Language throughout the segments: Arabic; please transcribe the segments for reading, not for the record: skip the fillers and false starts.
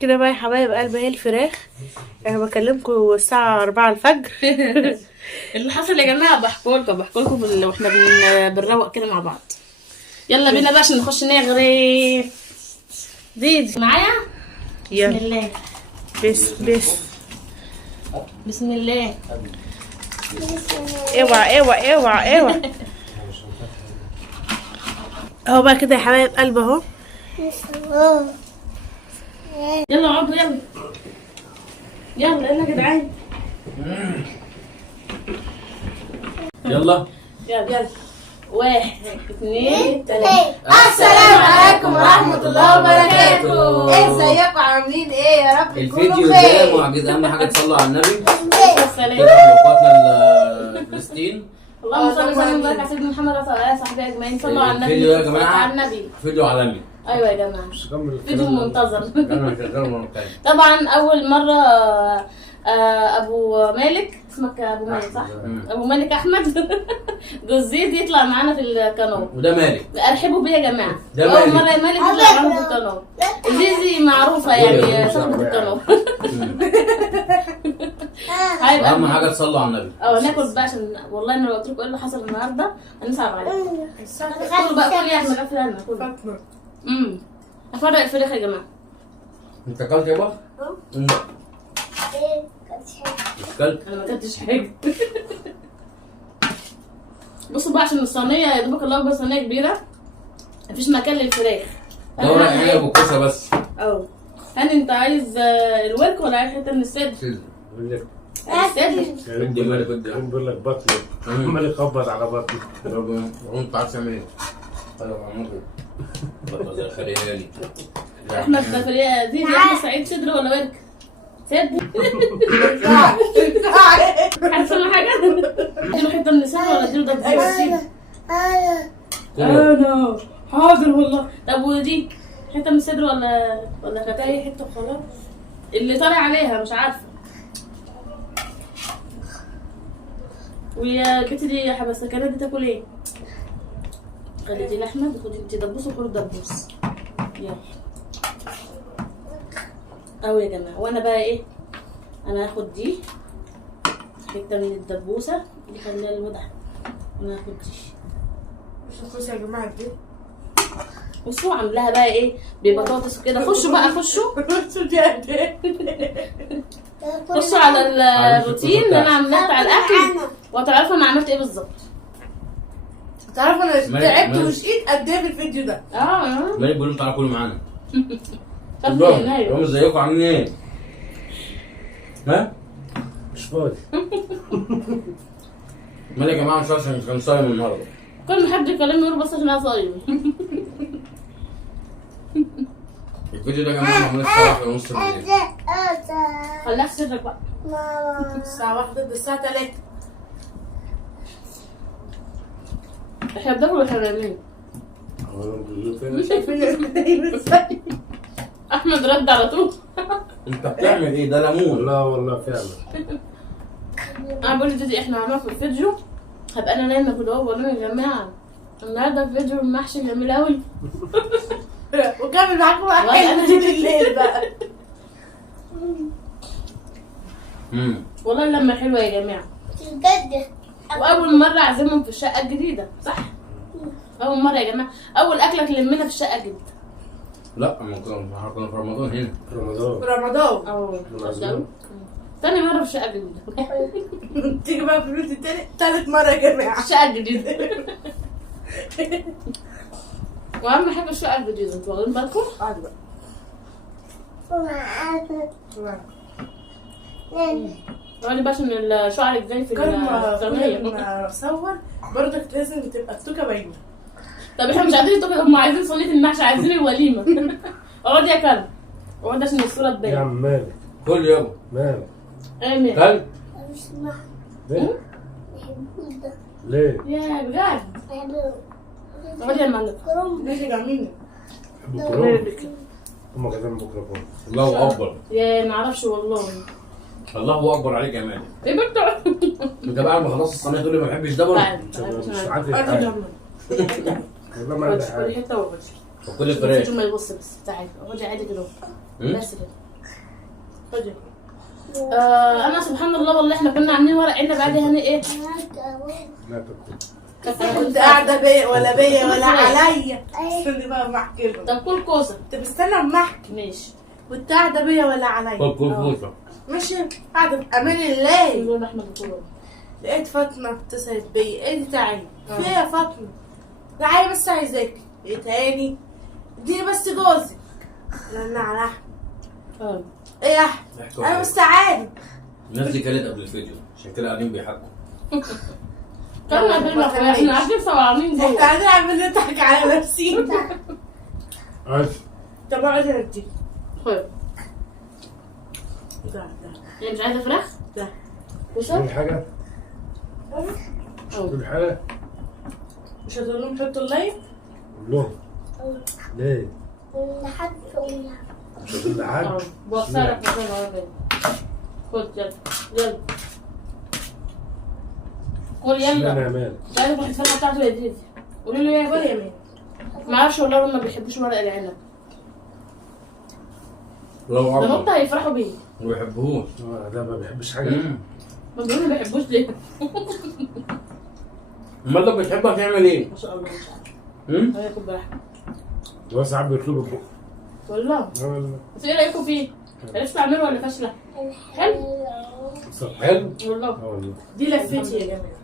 كده بقى يا حبايب قلبي هي الفراخ. انا بكلمكم الساعة 4 الفجر. اللي حصل يا جماعه بحكولكم واحنا بنروق كده مع بعض. يلا بينا بقى عشان نخش نغري. ديدي معايا. بسم يلا الله. بسم الله. اوعى. اهو بقى كده يا حبايب قلبي اهو. يلا اقعدوا يلا يلا جدعان. يلا 1 2 3. السلام عليكم ورحمة الله وبركاته. ازيكم عاملين ايه يا رب تكونوا الفيديو بخير. ده معجز، اهم حاجه تصلوا على النبي. السلام. كده اخواتنا فلسطين. اللهم صل وسلم وبارك على سيدنا محمد وعلى اله وصحبه اجمعين. صلوا على النبي. الفيديو يا جماعه على النبي. فيديو عالمي. ايوه يا جماعه فيديو منتظر. انا شغال ومنتهي. طبعا اول مره ابو مالك، اسمك ابو مالك صح؟ ابو مالك احمد جوز زيد يطلع معانا في القناه. وده مالك. ارحبوا بيه يا جماعه. ده اول مالك. مره يا مالك يطلع معانا في القناه. زيزي معروفه يعني صاحبه القناه. اهم حاجه تصلوا على النبي. ناكل بقى عشان والله انا لو قلت لكم ايه اللي حصل النهارده هنصعب عليكم. كلوا بقى كل يا احمد قفل لنا كله. افرق الفراخ يا جماعه. انت اكلت يا بابا؟ اكلت؟ انا ما اكلتش حاجه. بصوا بقى عشان الصينيه يا دوبك الله اكبر، صينيه كبيره مفيش مكان للفراخ. دورة عينيا بالكوسه بس. هاني انت عايز الورك ولا عايز حته من الصدر؟ الصدر؟ ادي مالك ادي. بيقول لك بطني عمال يخبط على بطني. انت عارف تعمل ايه؟ ايوه عمري بطل زي الخليالي. احمد زكريا زيد يا احمد سعيد صدر ولا ورك؟ صدر. هتسمع حاجه؟ اديله حته من الصدر ولا اديله دبوس؟ انا حاضر والله. طب ودي حته من الصدر ولا كانت اي حته وخلاص؟ اللي طالع عليها مش عارفه. ويا البت دي يا حبسه كانت دي تاكل ايه؟ خلي دي لاحمد وخدي انتي دبوس وكل دبوس. يلا اهو يا جماعه. وانا بقى ايه؟ انا هاخد دي حته من الدبوسه دي، خليها الوضع. انا هاخد دي مش الكوسة يا جماعة دي. بصوا عاملاها بقى ايه ببطاطس وكده. خشوا بقى خشوا خشوا على الروتين اللي انا عاملاه بتاع الاكل وهتعرفوا انا عملت ايه بالظبط. تعرفوا انا مالك- تعبت مالك. وشقيت قد ايه في الفيديو ده. مالك بيقولوا تعالوا كلوا معانا. طب ايوه ازيكم عاملين ايه؟ ها؟ مش فاضي. مالك يا جماعه مش عشان كان صايم النهارده. كل ما حد يكلمني يقول بس عشان انا صايم. الفيديو ده يا جماعه معمول الساعه 1:30 بالليل. خليها في سرك بقى. الساعة 1 ضد الساعة 3. احنا بناكل واحنا نايمين. احمد رد على طول. انت بتعمل ايه؟ ده ليمون. لا والله فعلا. انا بقول لديدي احنا هناكل فيديو هبقى انا نايمه كده اهو. بقول لهم يا جماعه النهارده فيديو المحشي جميل قوي. وكمل معاكم بقى والله حلو أنا طول الليل بقى. والله اللمه حلوه يا جماعه. واول مره اعزمهم في الشقه الجديده صح؟ اول مره يا جماعه. اول اكله تلمنا في الشقه الجديده. لا ما كنا في رمضان هنا. في رمضان. في رمضان. تاني مره في الشقه الجديده. تيجي بقى في البيت التاني تالت مرة يا جماعة. الشقه الجديده. واهم حاجه الشقه الجديده انتوا واخدين بالكم؟ قعدوا بقى. اقعدي بقى عشان شعرك زي في كنا الصينيه. بنصور برضك لازم تبقى التوكة باينة. طب احنا مش عايزين التوكة، هم عايزين صينيه المحشي، عايزين الوليمه. اقعدي يا كلب اقعدي عشان الصوره يا تبان. عم مالك كل يوم. مالك. امين. كلب. ليه؟ ليه؟ يا بجد اقعدي يا معلم. ليش جامعين؟ بكره. هم كاتبين بكره. الله اكبر. يا معرفش والله. الله اكبر عليك يا مان. ايه بكتر؟ انت بعد ما خلصت الصينيه تقول لي ما بحبش ده برضه. مش عارف أنا حاجه. جامعين. والله ما عندي كل حاجه. حته وبس. وكل الفراخ. ما يبص بس تعالي خدي عادي كده بس كده خدي. انا سبحان الله والله احنا كنا عاملين ورق عنب عادي هاني ايه. لا تاكل. كنت قاعده بيا ولا عليا. استني بقى اما احكي لهم. طب كل كوسه. طب استنى اما احكي. ماشي. كنت قاعده بيا ولا عليا. كل كوسه. ماشي قاعده بامان الله. نقول احمد الكوره. لقيت فاطمه اتصلت بيا. ايه دي تعالي. في ايه يا فاطمه؟ تعالي بس عايزاكي. ايه تاني؟ اديني بس جوزك. رن على احمد. ايه يا احمد؟ انا بس تعالي. الناس دي كانت قبل الفيديو عشان كده قاعدين بيحكوا. كنا قاعدين احنا قاعدين سوالين جوه. احنا قاعدين عمالين نضحك على نفسينا. عارف. طب اقعدي اديك. خد. ده يعني مش عايزه فراخ؟ ده كوسه؟ كل حاجة. كل حاجة. مش هتقول لهم حطوا اللايك؟ قول لهم. ليه؟ لحد فوقنا. مش هتقول لحد. بوصلك مكان العربية. خد يلا يلا. قول اشمعنى يلا. يا مان؟ تعالي نروح الفرقة بتاعته يا ديدي. قولي له قول يا يا مين. معرفش والله ما بيحبوش ورق العنب. لو ده عرفوا نقطة هيفرحوا بيه. ما بيحبوهوش. ده ما بيحبش حاجة. ما بيقولوا ما بيحبوش ليه؟ امال لو بتحبها تعمل ايه؟ ما شاء الله مش عارف. هو ياكل براحته. هو ساعات بيطلبوا بقه. والله. والله. بس ايه رأيكم فيه؟ عرفت تعمله ولا فاشلة؟ حلو؟ حلو؟ والله. والله. دي لفتي يا جماعه.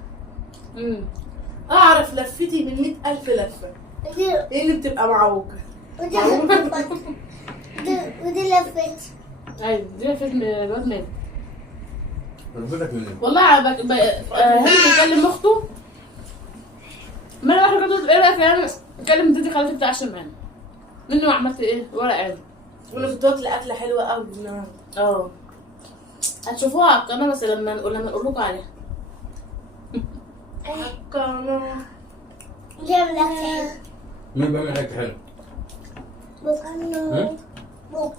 اعرف لفتي من 100,000 لفه. ايه اللي بتبقى معوجه؟ ودي لفتي. ايوه دي فيلم الواد مالك. ربنا منين؟ والله هاني بيكلم اخته. ما انا واحده كده ايه رايك يعني بكلم ديدي خالتي بتاع شمال منه عملت ايه ورق عنب. وانا كنت واكله اكله حلوه قوي النهارده. هتشوفوها على القناه بس لما نقول لكم عليها. القناه. جاب لك مين بيعمل اكل حلو؟ بكره.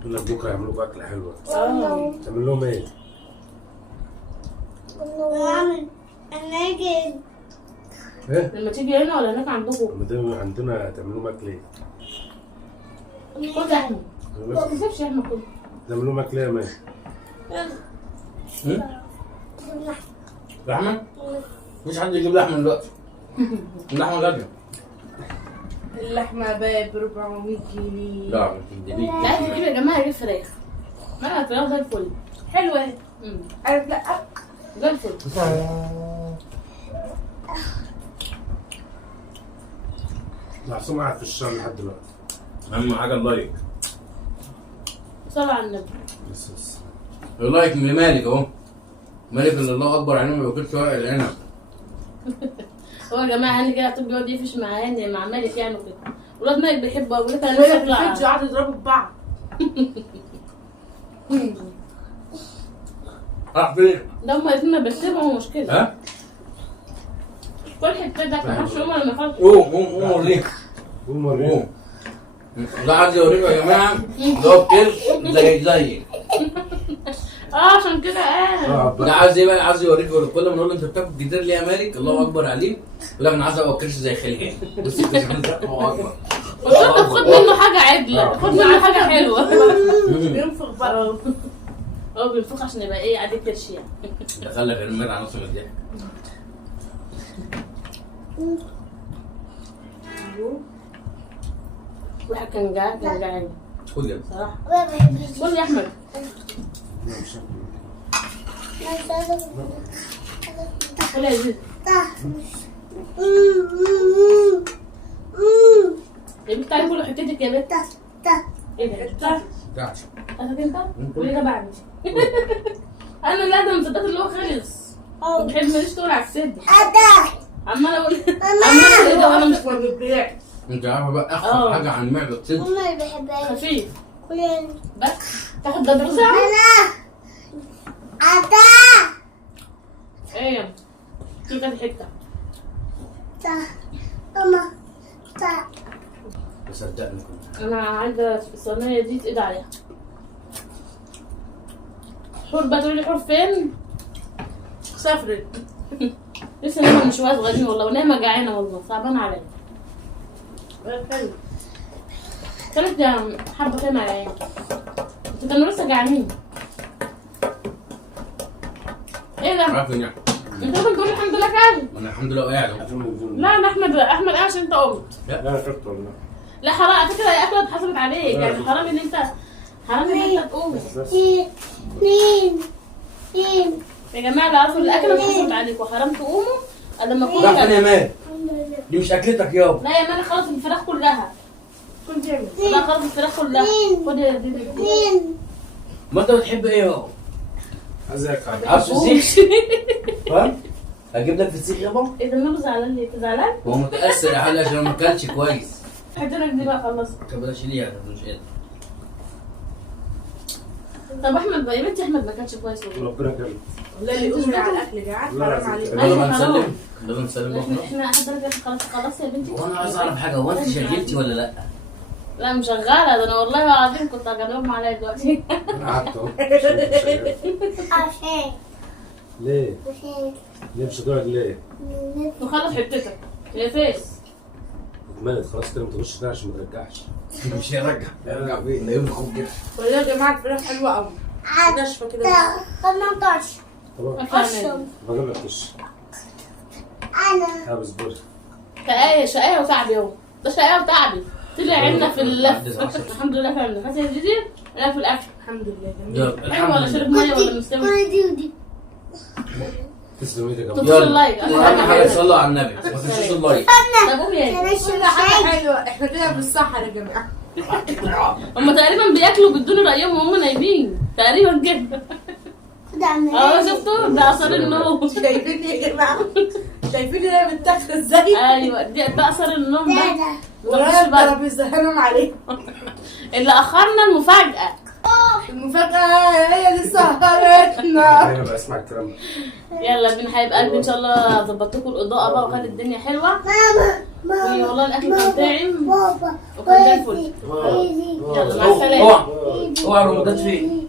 يقول لك بكرة يعملوا لكم أكلة حلوة. تعمل لهم إيه؟ انا اجي. إيه؟ لما تيجي هنا ولا هناك عندكم؟ لما تيجوا عندنا تعمل لهم أكل إيه؟ خد يا احمد. ما تسيبش يا احمد كله. تعمل لهم أكل إيه يا مان؟ لحمة؟ مفيش حد يجيب لحمة دلوقتي. اللحمة غالية. اللحمه باب 400 جنيه. لا مش جديد. لا تجيب يا جماعه جيب فراخ. ما الفراخ زي الفل. حلوه اهي. عارف لا زي الفل. معصوم قاعد في الشارع لحد دلوقتي. أهم حاجة اللايك. صلى على النبي. بس. اللايك من مالك أهو. مالك اللي الله أكبر عليه ما بياكلش ورق العنب. هو يا جماعه هاني كده بيقعد يقفش مع هاني مع مالك يعني وكده. ولاد مالك بيحبوا ابو لك الفيديو قعدوا يضربوا في بعض. راح فين؟ ده هما الاثنين ما بيكتبوا مشكله. ها؟ كل حته ده ما اعرفش هما لما خلصوا. قوم وريك. قوم وريهم. ده عايز يوريكم يا جماعة. ده هو كتير زي. عشان كده ده عايز ايه بقى؟ عايز يوريكم كل ما نقول له انت بتاكل جدار ليه يا مالك؟ الله اكبر عليه. يقول لك انا عايز ابقى كرش زي خليل. بص الله اكبر. قلت له خد منه حاجه عدله، خد منه حاجه حلوه. بينفخ بقى. هو بينفخ عشان يبقى ايه عليه كرش يعني. دخلك المال على نص من الضحك. الواحد كان جعان خد يلا. صراحه. ما بحبش. قول يا احمد. قول يا زيد. يا بنت تعالي كل حتتك يا بنت. ايه ده؟ تعال. قصدك انت؟ قولي ده بعد. انا لا ده مصدقت اللي هو خلص. بحب ماليش تقول على الصدر. عماله اقول ايه ده وانا مش ما بيبيعش. انت عارفه بقى اخر حاجه عن المعده تصدق. ما بحبهاش. خفيف كلين. بس تاخد ده ساعه. ايه شو كانت حته. صدقني كنت. انا عايزه الصينيه دي تقيد عليها. حور بقى تقولي حور فين؟ سافرت. لسه نايمه من شويه صغيرين والله ونايمه جعانه والله صعبان عليا. حلو. كانت حبة كده مع العيال. انتوا كانوا لسه جعانين. ايه ده؟ عارفين يعني. انت ممكن تقول الحمد لله كان؟ انا الحمد لله قاعد. لا انا احمد قاعد عشان انت قمت. لا انا شفت والله. لا حرام على فكرة هي اكلة اتحسبت عليك، يعني حرام ان انت تقوم. بس يا جماعة اللي عارفوا الاكلة اتحسبت عليك وحرام تقوموا لما اكون راح فين يا مان؟ دي مش اكلتك يابا. لا يا مان خلص الفراخ كلها. كنت جامد. لا خلص الفراخ كلها. خد يا دي. ما انت بتحب ايه يابا؟ ازيك يا عاوز فسيخ؟ فاهم؟ اجيب لك فسيخ يابا؟ ايه ده النبي زعلان ليه؟ انت زعلان؟ هو متأثر يا حاج عشان ما اكلش كويس. حضرتك دي بقى خلصت. طب بلاش ليه يعني مش قادر. طب احمد بقى يا بنتي احمد ما كانش كويس والله. ربنا يكرمك. والله اللي يقول على الاكل جعان لا، حرام لا، عليك. لا. يلا أيوة، بقى حرام. نسلم. يلا نسلم بكره. احنا حضرتك خلاص يا بنتي. وانا عايز اعرف حاجه، هو انت شغلتي ولا لا؟ لا مش شغالة، ده انا والله العظيم كنت هجنبهم عليا دلوقتي. انا قعدت اهو شغال. عشان ليه؟ ليه مش هتقعد ليه؟ نخلص حتتك يا فيس. اتملت خلاص كده ما تخش فيها عشان ما ترجعش. مش هيرجع فين؟ ده يوم الخوف كده. والله يا جماعه الفراخ حلوه قوي. ناشفه كده. 18 خلاص بجيب لك وش. انا ها بصبر. شقاية وتعبي اهو، ده شقاية وتعبي. طلع عنا في اللف. الحمد لله فعلا. حاسة يا ديدي؟ انا في الاكل. الحمد لله جميل. حلو ولا شرب ميه ولا مستوي؟ دي تسلم ايدك يا تدوس ابو. اللايك. اهم حاجه تصلوا على النبي، ما تنسوش اللايك. طب قوم يا كل حاجه حلوه. احنا كده بالصحه يا جماعه. هم تقريبا بياكلوا بدون رايهم وهم نايمين تقريبا كده. شفتوا ده اثر النوم. شايفين يا جماعه؟ شايفين انا بتاكل ازاي؟ ايوه ده اثر النوم ده. ولا الترابيزه هنام عليه. اللي اخرنا المفاجاه. المفاجاه هي اللي سهرتنا. انا بسمع الكلام ده. يلا بينا حبايب قلبي، ان شاء الله ظبطت لكم الاضاءه بقى وخلي الدنيا حلوه. والله الاكل كان طاعم وكان زي الفل. يلا مع السلامه. اوعى الرمضان فين؟